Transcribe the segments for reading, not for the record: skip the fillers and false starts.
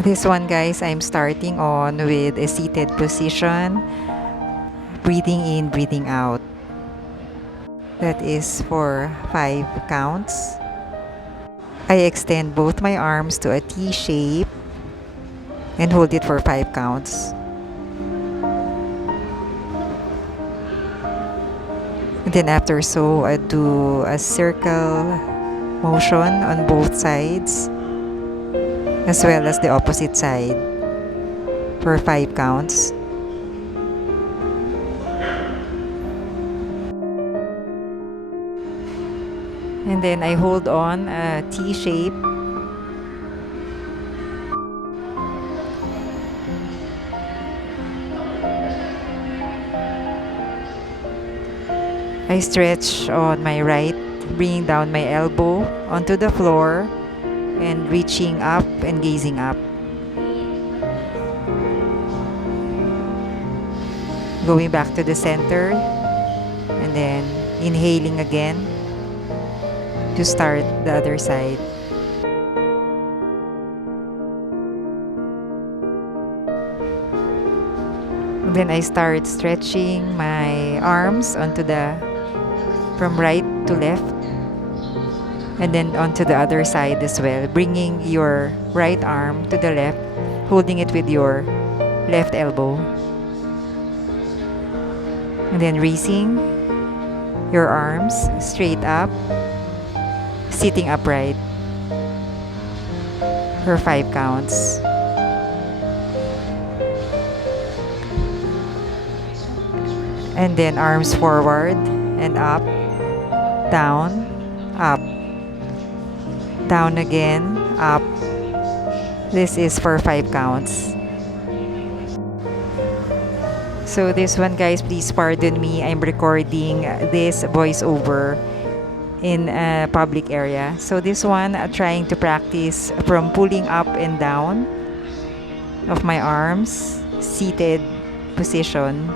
This one, guys, I'm starting on with a seated position, breathing in, breathing out. That is for 5 counts. I extend both my arms to a T shape and hold it for 5 counts. And then after so, I do a circle motion on both sides as well as the opposite side for 5 counts. And then I hold on a T shape. I stretch on my right, bringing down my elbow onto the floor and reaching up and gazing up. Going back to the center and then inhaling again to start the other side. And then I start stretching my arms onto from right to left and then onto the other side as well, bringing your right arm to the left, holding it with your left elbow. And then raising your arms straight up, sitting upright for 5 counts. And then arms forward and up, down, up, down again, up. This is for 5 counts. So this one, guys, please pardon me. I'm recording this voiceover in a public area. So this one, trying to practice from pulling up and down of my arms, seated position.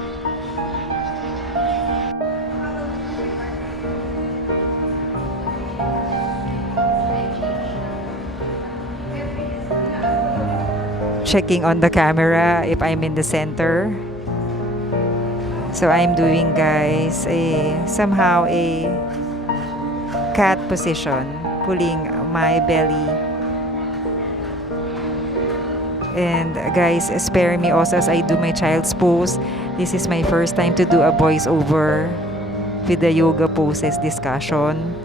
Checking on the camera if I'm in the center. So I'm doing, guys, somehow a cat position, pulling my belly. And guys, spare me also as I do my child's pose. This is my first time to do a voiceover with the yoga poses discussion.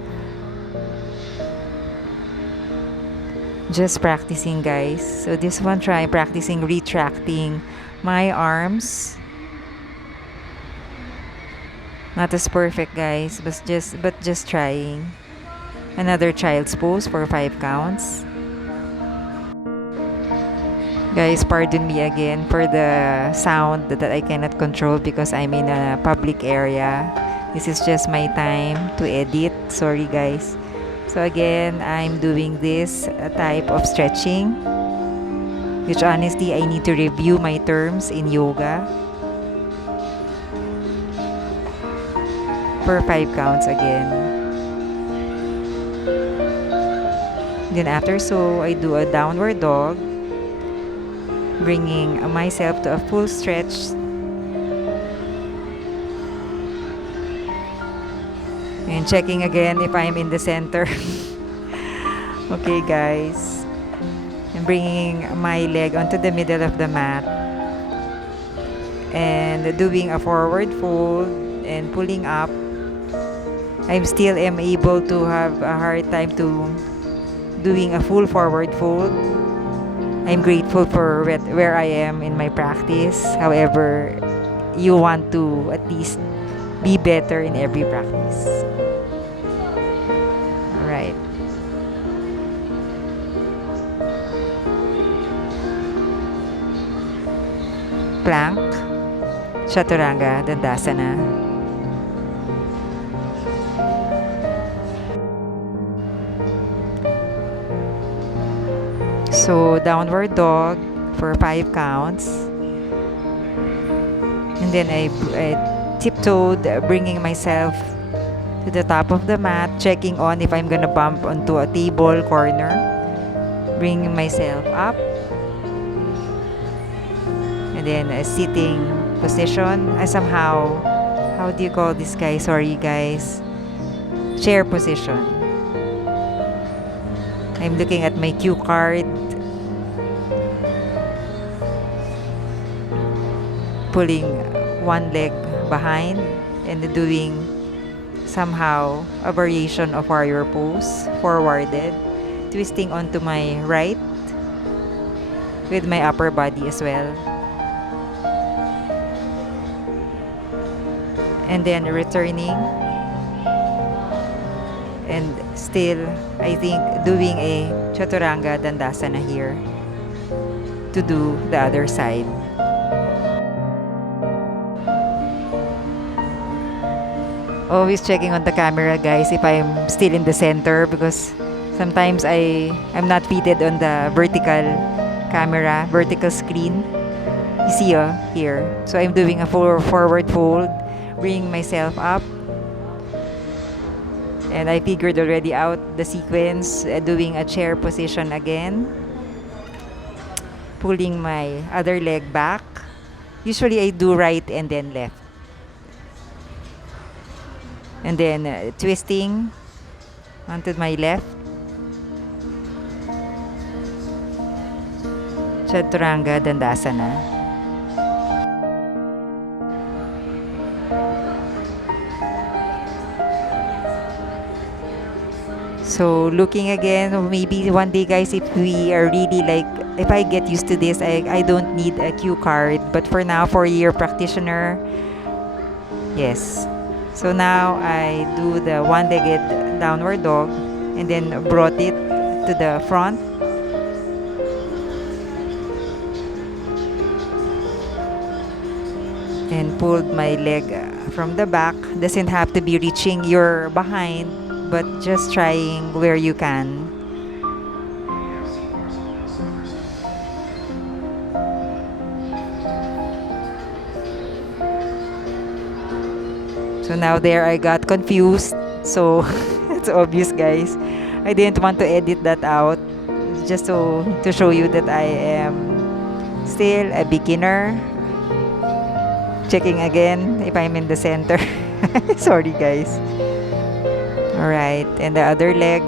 Just practicing, guys. So this one, try practicing retracting my arms. Not as perfect, guys, but just trying. Another child's pose for 5 counts. Guys, pardon me again for the sound that I cannot control because I'm in a public area. This is just my time to edit. Sorry, guys. So again, I'm doing this type of stretching, which honestly, I need to review my terms in yoga. For 5 counts again. Then after so, I do a downward dog, bringing myself to a full stretch. And checking again if I'm in the center. Okay, guys. I'm bringing my leg onto the middle of the mat. And doing a forward fold and pulling up. I still am able to have a hard time to doing a full forward fold. I'm grateful for where I am in my practice. However, you want to at least be better in every practice. Alright. Plank, Chaturanga, Dandasana. So downward dog for 5 counts. And then I tiptoed, bringing myself to the top of the mat, checking on if I'm gonna bump onto a table corner. Bring myself up. And then a sitting position. I somehow, how do you call this guy? Sorry guys. Chair position. I'm looking at my cue card. Pulling one leg behind and doing somehow a variation of warrior pose, forwarded, twisting onto my right with my upper body as well. And then returning and still I think doing a Chaturanga Dandasana here to do the other side. Always checking on the camera guys if I'm still in the center because sometimes I'm not fitted on the vertical camera, vertical screen. You see here. So I'm doing a forward fold, bringing myself up. And I figured already out the sequence, doing a chair position again. Pulling my other leg back. Usually I do right and then left. And then twisting onto my left. Chaturanga Dandasana. So looking again, maybe one day guys, if we are really like, if I get used to this, I don't need a cue card. But for now, for your practitioner, yes. So now I do the one-legged downward dog and then brought it to the front. And pulled my leg from the back. Doesn't have to be reaching your behind, but just trying where you can. So now there I got confused. So it's obvious guys. I didn't want to edit that out. Just to show you that I am still a beginner. Checking again if I'm in the center. Sorry guys. Alright, and the other leg,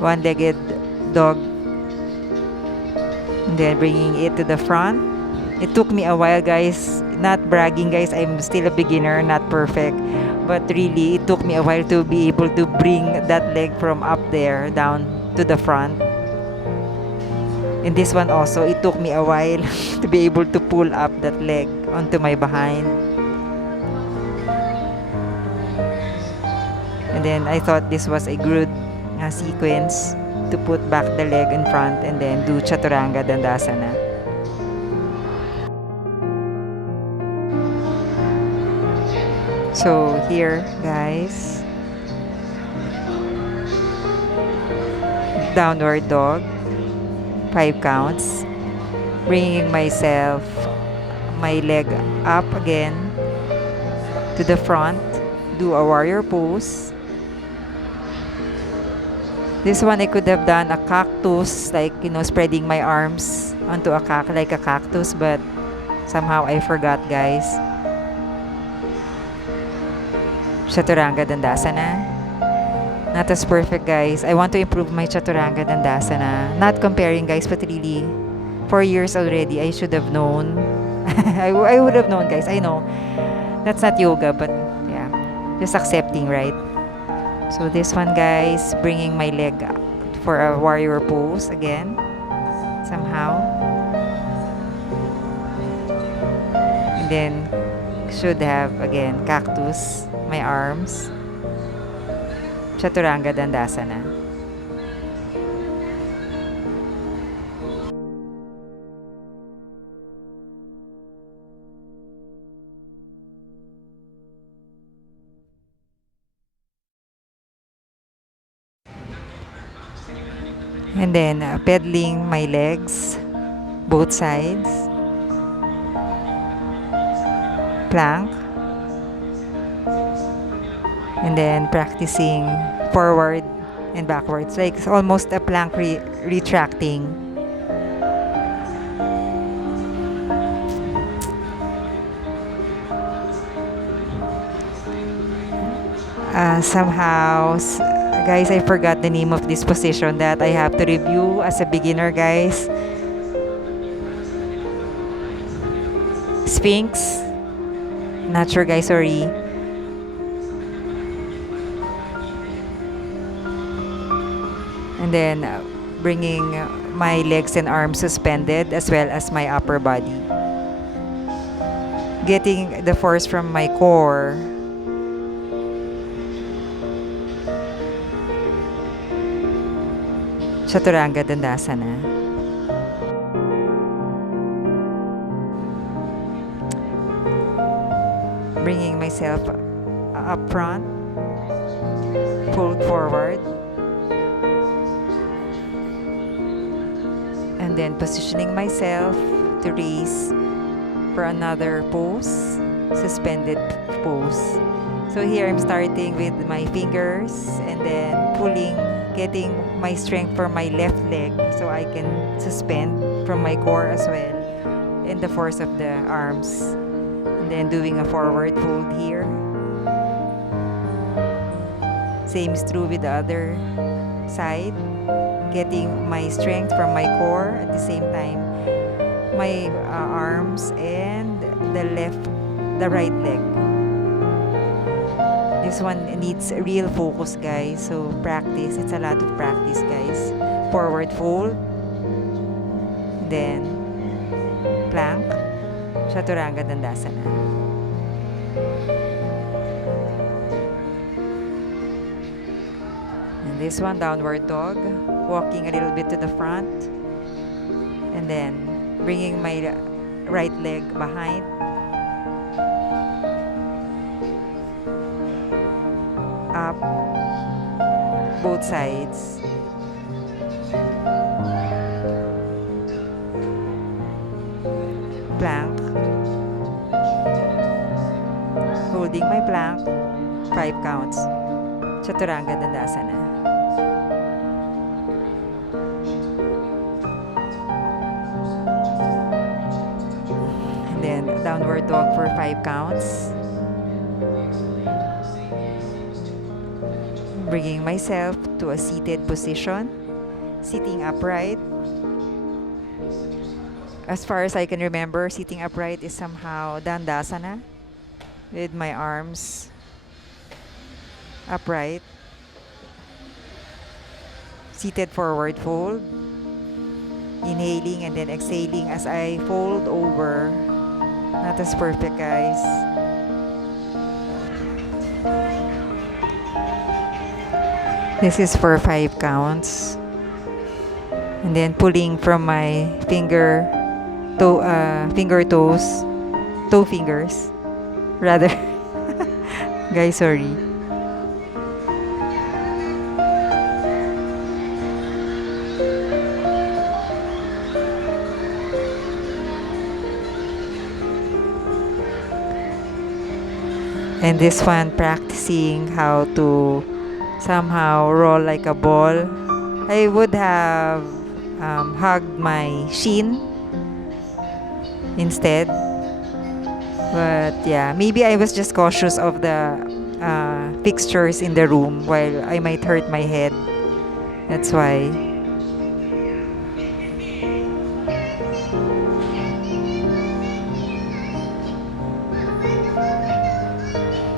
one-legged dog. And then bringing it to the front. It took me a while guys. Not bragging guys, I'm still a beginner, not perfect. But really, it took me a while to be able to bring that leg from up there down to the front. And this one also, it took me a while to be able to pull up that leg onto my behind. And then I thought this was a good sequence to put back the leg in front and then do Chaturanga Dandasana. So here guys, downward dog, 5 counts, bringing myself, my leg up again to the front, do a warrior pose. This one I could have done a cactus, like spreading my arms onto like a cactus, but somehow I forgot guys. Chaturanga Dandasana. Not as perfect guys. I want to improve my Chaturanga Dandasana. Not comparing guys, but really 4 years already, I should have known. I would have known guys. I know that's not yoga, but yeah, just accepting, right? So this one guys, bringing my leg up for a warrior pose again somehow. And then should have again cactus my arms. Chaturanga Dandasana. And then pedaling my legs, both sides. Plank. And then practicing forward and backwards. Like it's almost a plank retracting. Guys, I forgot the name of this position that I have to review as a beginner, guys. Sphinx. Not sure, guys, sorry. And then bringing my legs and arms suspended as well as my upper body. Getting the force from my core. Chaturanga Dandasana. Bringing myself up front, fold forward, and then positioning myself to raise for another pose, suspended pose. So here I'm starting with my fingers and then pulling, getting my strength from my left leg so I can suspend from my core as well, and the force of the arms. And then doing a forward fold here. Same is true with the other side. Getting my strength from my core at the same time. My arms and the right leg. This one needs real focus, guys. So practice. It's a lot of practice, guys. Forward fold. Then plank. Chaturanga Dandasana. And this one, downward dog. Walking a little bit to the front. And then bringing my right leg behind. Up. Both sides. Plank. Holding my plank, 5 counts. Chaturanga Dandasana. And then downward dog for 5 counts. Bringing myself to a seated position, sitting upright. As far as I can remember, sitting upright is somehow Dandasana, with my arms upright. Seated forward fold. Inhaling and then exhaling as I fold over. Not as perfect, guys. This is for 5 counts. And then pulling from my toe fingers rather. Guys, sorry. And this one, practicing how to somehow roll like a ball. I would have hugged my shin instead. But yeah, maybe I was just cautious of the fixtures in the room while I might hurt my head. That's why.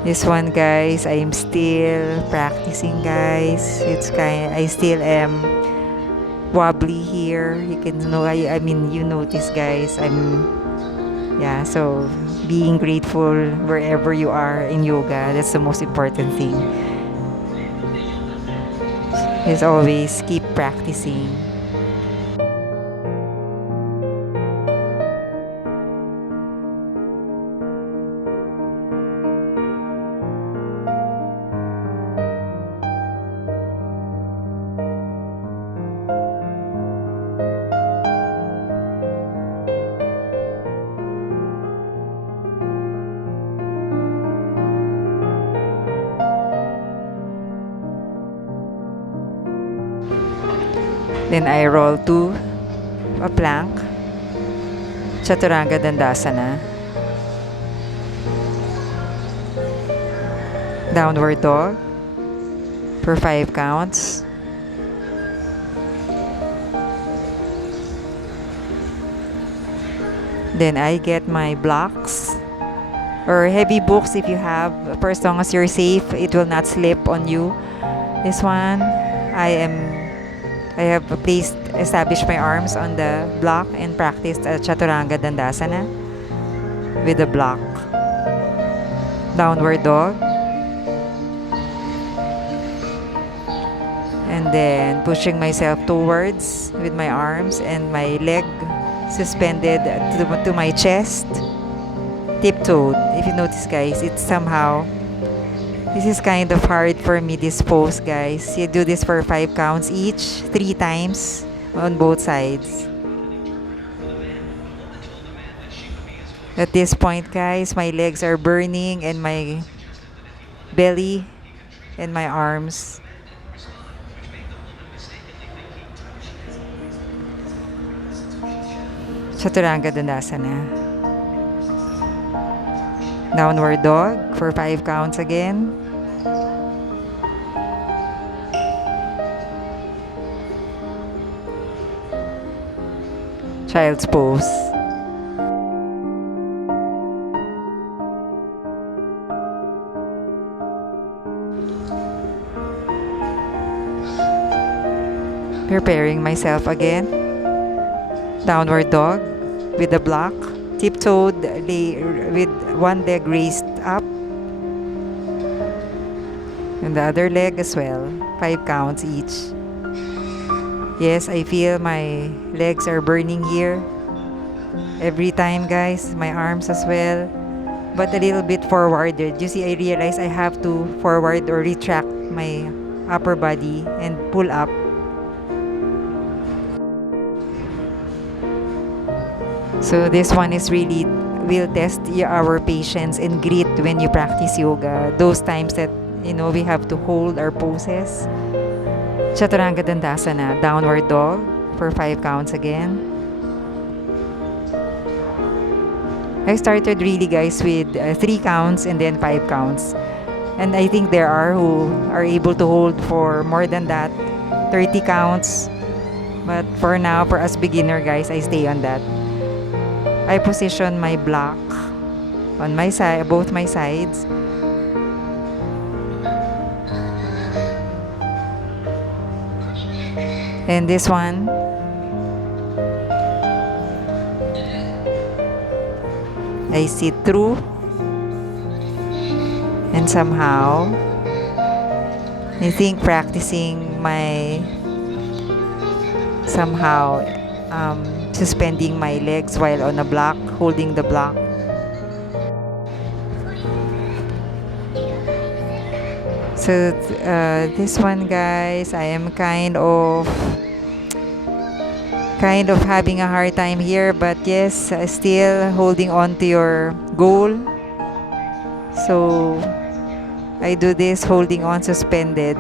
This one, guys, I am still practicing, guys. I still am wobbly here. You can know, I mean, you notice, guys, so being grateful wherever you are in yoga, that's the most important thing. Is always keep practicing. Then I roll to a plank, Chaturanga Dandasana, downward dog, for 5 counts. Then I get my blocks or heavy books if you have. For as long as you're safe, it will not slip on you. This one, I have established my arms on the block and practiced a Chaturanga Dandasana with the block. Downward dog. And then pushing myself towards with my arms and my leg suspended to my chest. Tiptoed. If you notice, guys, it's somehow, this is kind of hard for me, this pose, guys. You do this for 5 counts each, 3 times on both sides. At this point, guys, my legs are burning and my belly and my arms. Chaturanga Dandasana. Downward dog for 5 counts again. Child's pose. Preparing myself again. Downward dog with the block. Tiptoed with one leg raised up. And the other leg as well. 5 counts each. Yes, I feel my legs are burning here. Every time, guys. My arms as well. But a little bit forwarded. You see, I realize I have to forward or retract my upper body and pull up. So this one is really will test our patience and grit when you practice yoga. Those times that, we have to hold our poses. Chaturanga Dandasana, downward dog for 5 counts again. I started really, guys, with 3 counts and then 5 counts. And I think there are who are able to hold for more than that, 30 counts. But for now, for us beginner, guys, I stay on that. I position my block on my side, both my sides. And this one, I sit through, and somehow I think practicing my suspending my legs while on a block, holding the block. So this one, guys, I am kind of having a hard time here, but yes, still holding on to your goal. So I do this holding on suspended,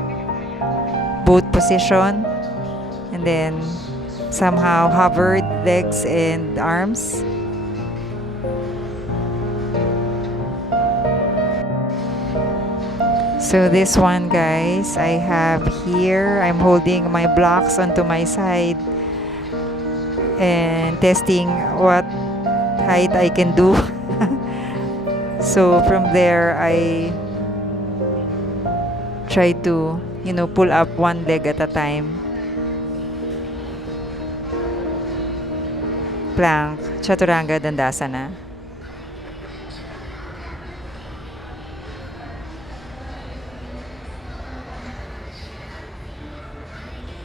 both position, and then somehow hovered legs and arms. So this one, guys, I have here, I'm holding my blocks onto my side and testing what height I can do. So from there, I try to, pull up one leg at a time. Plank, Chaturanga Dandasana.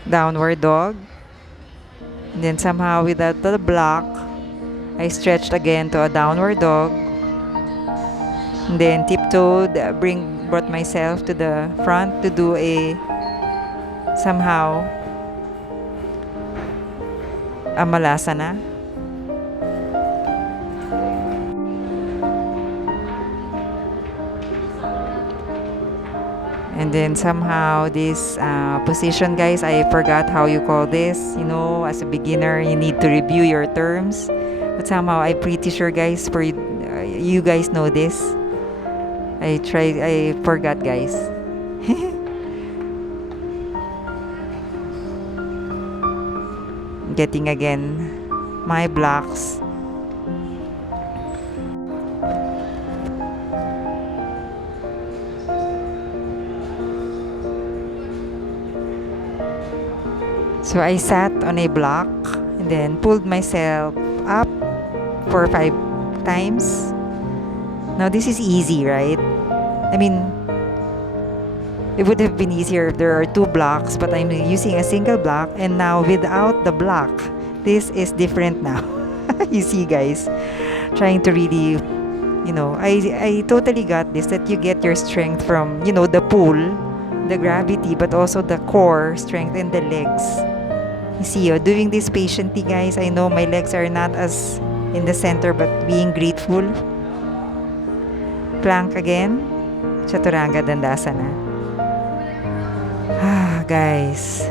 Downward dog. And then somehow without the block, I stretched again to a downward dog. And then tiptoed, brought myself to the front to do a Malasana. And then somehow this position, guys, I forgot how you call this. As a beginner, you need to review your terms. But somehow I'm pretty sure, guys, for you guys know this. I forgot, guys. getting again my blocks. So I sat on a block and then pulled myself up for 5 times. Now this is easy, right? I mean, it would have been easier if there are 2 blocks, but I'm using a single block, and now without the block, this is different now. You see, guys, trying to really, I totally got this, that you get your strength from, the pull, the gravity, but also the core strength and the legs. You see, doing this patiently, guys. I know my legs are not as in the center, but being grateful. Plank again. Chaturanga Dandasana. Guys,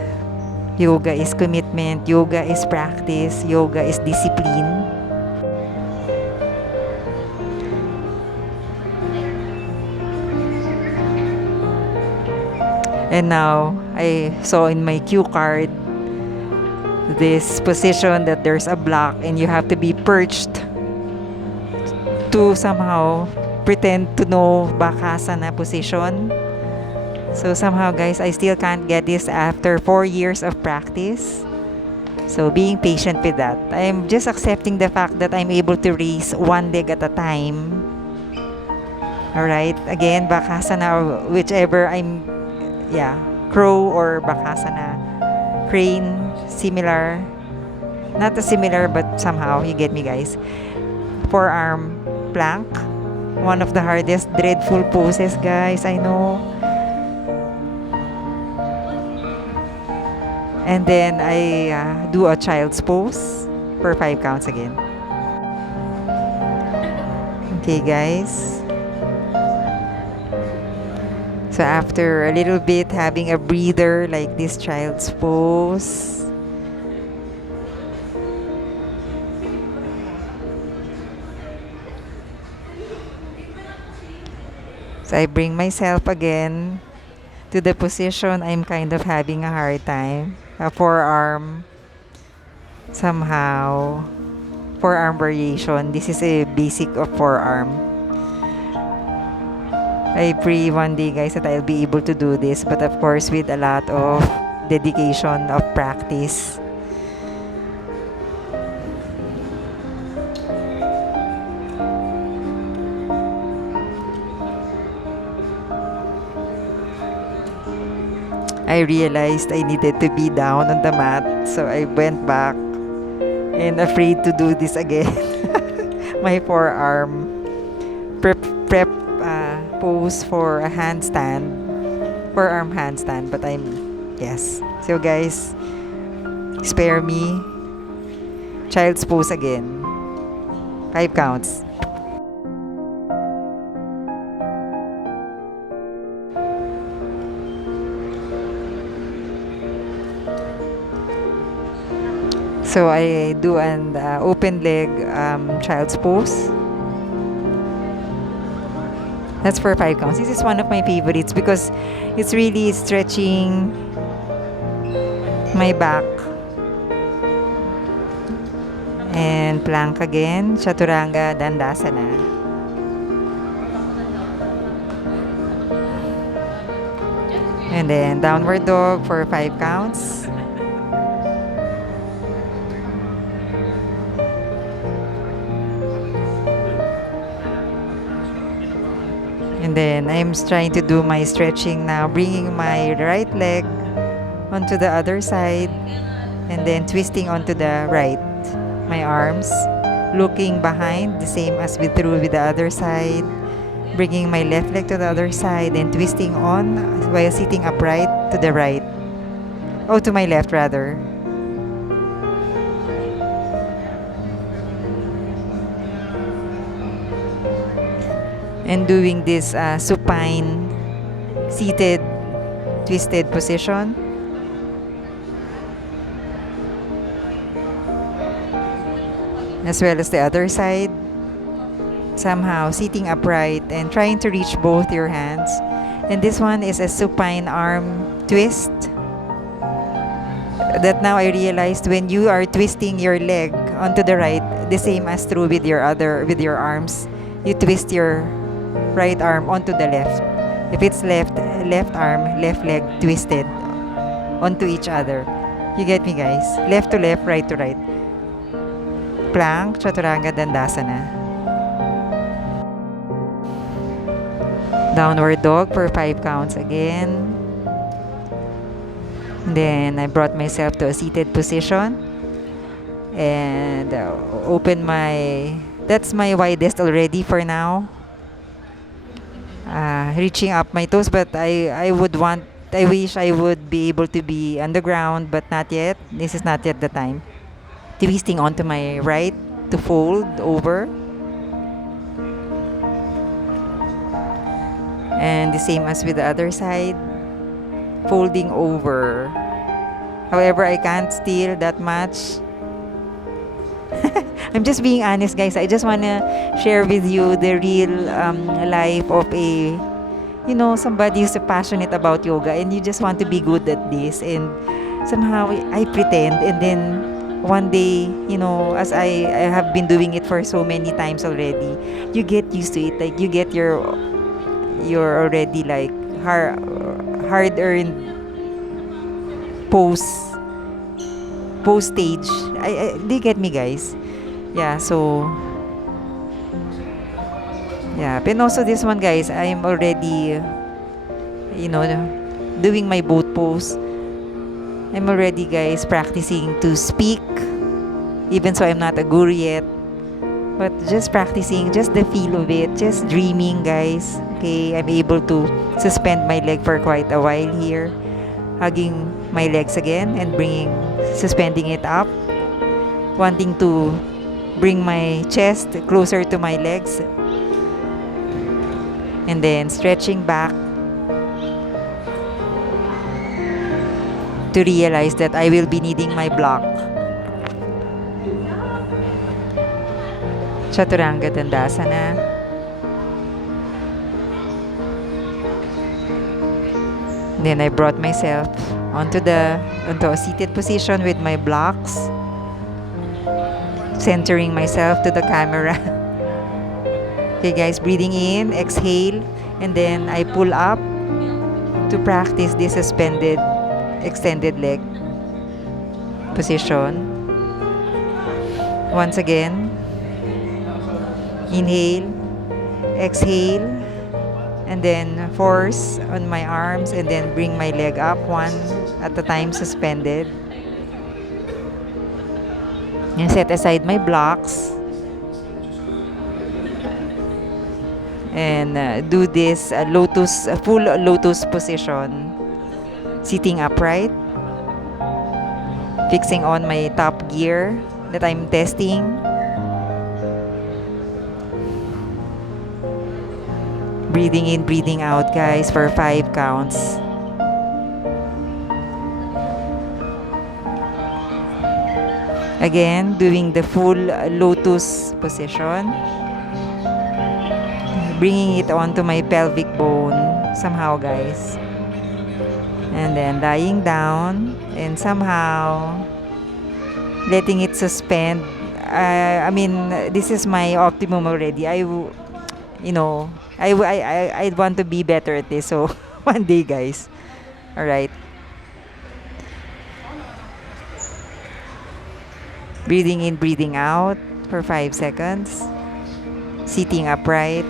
yoga is commitment, yoga is practice, yoga is discipline. And now, I saw in my cue card this position that there's a block and you have to be perched to somehow pretend to know Bakasana position. So somehow, guys, I still can't get this after 4 years of practice. So being patient with that. I'm just accepting the fact that I'm able to raise one leg at a time. Alright, again, Bakasana, or whichever crow or Bakasana. Crane, similar. Not as similar, but somehow, you get me, guys. Forearm plank. One of the hardest, dreadful poses, guys, I know. And then I do a child's pose for 5 counts again. Okay, guys. So after a little bit having a breather like this child's pose, so I bring myself again to the position I'm kind of having a hard time. A forearm, somehow, forearm variation. This is a basic of forearm. I pray one day, guys, that I'll be able to do this, but of course with a lot of dedication of practice. I realized I needed to be down on the mat, so I went back and afraid to do this again. My forearm prep pose for a handstand, forearm handstand, but yes. So guys, spare me. Child's pose again. 5 counts. So I do an open leg child's pose. That's for 5 counts. This is one of my favorites because it's really stretching my back. And plank again, Chaturanga Dandasana. And then downward dog for 5 counts. And then I'm trying to do my stretching now, bringing my right leg onto the other side and then twisting onto the right. My arms looking behind, the same as we threw with the other side. Bringing my left leg to the other side and twisting on while sitting upright to the right. Oh, to my left rather. And doing this supine seated twisted position. As well as the other side. Somehow sitting upright and trying to reach both your hands. And this one is a supine arm twist. that now I realized when you are twisting your leg onto the right, the same as true with your arms, you twist your right arm onto the left. If it's left arm, left leg twisted onto each other. You get me, guys? Left to left, right to right. Plank, Chaturanga Dandasana. Downward dog for 5 counts again. Then I brought myself to a seated position and open my, that's my widest already for now. Reaching up my toes, but I wish I would be able to be on the ground, but not yet. This is not yet the time. Twisting onto my right to fold over. And the same as with the other side, folding over. However, I can't steal that much. I'm just being honest, guys. I just want to share with you the real life of a, somebody who's passionate about yoga and you just want to be good at this. And somehow I pretend, and then one day, as I have been doing it for so many times already, you get used to it. Like you get your already like hard-earned pose stage. Do you get me, guys? Yeah, so yeah, but also this one, guys, I'm already doing my boat pose. I'm already, guys, practicing to speak, even so I'm not a guru yet, but just practicing, just the feel of it, just dreaming, guys. Okay, I'm able to suspend my leg for quite a while here, hugging my legs again and suspending it up, wanting to bring my chest closer to my legs, and then stretching back to realize that I will be needing my block. Chaturanga Dandasana. Then I brought myself onto a seated position with my blocks, centering myself to the camera. Okay, guys, breathing in, exhale, and then I pull up to practice this suspended, extended leg position. Once again, inhale, exhale, and then force on my arms, and then bring my leg up one at a time, suspended. And set aside my blocks. And do this full lotus position. Sitting upright. Fixing on my top gear that I'm testing. Breathing in, breathing out, guys, for 5 counts. Again, doing the full lotus position. Bringing it onto my pelvic bone somehow, guys. And then lying down and somehow letting it suspend. I mean, this is my optimum already. I want to be better at this. So, one day, guys. Alright. Breathing in, breathing out for 5 seconds. Sitting upright.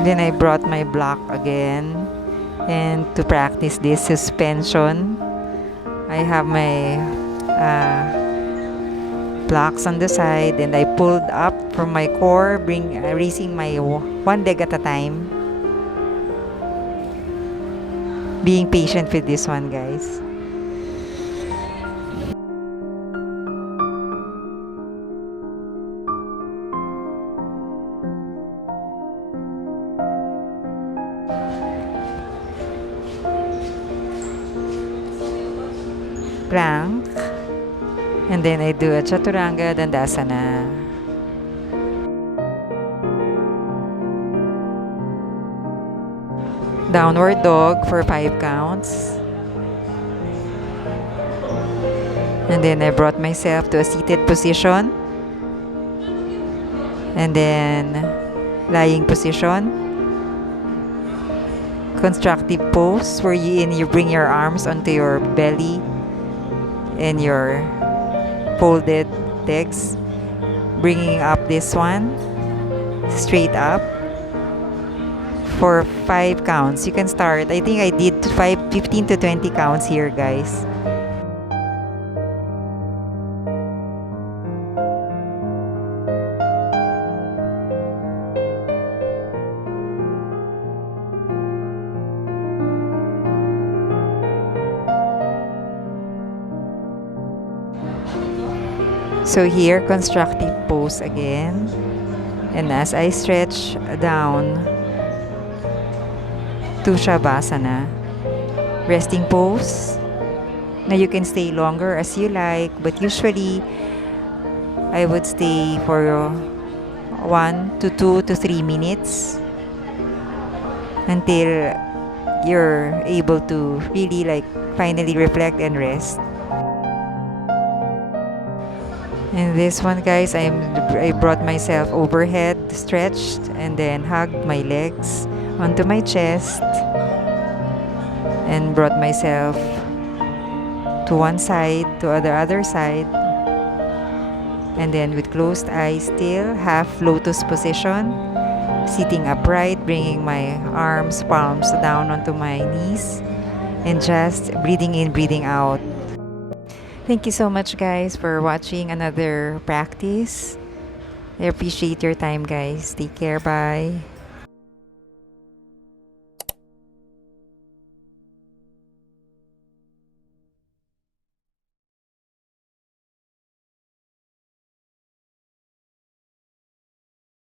Then I brought my block again, and to practice this suspension, I have my blocks on the side, and I pulled up from my core, raising my one leg at a time. Being patient with this one, guys. plank. And then I do a Chaturanga Dandasana. Downward dog for 5 counts. And then I brought myself to a seated position. And then lying position. Constructive pose wherein you bring your arms onto your belly and your folded legs. Bringing up this one straight up for 5 counts. You can start. I think I did 15 to 20 counts here, guys. So here, constructive pose again. And as I stretch down to Shavasana, resting pose. Now you can stay longer as you like, but usually I would stay for 1 to 2 to 3 minutes until you're able to really finally reflect and rest. And this one, guys, I brought myself overhead, stretched, and then hugged my legs onto my chest and brought myself to one side, to the other side. And then with closed eyes still, half lotus position, sitting upright, bringing my arms, palms down onto my knees, and just breathing in, breathing out. Thank you so much, guys, for watching another practice. I appreciate your time, guys. Take care. Bye.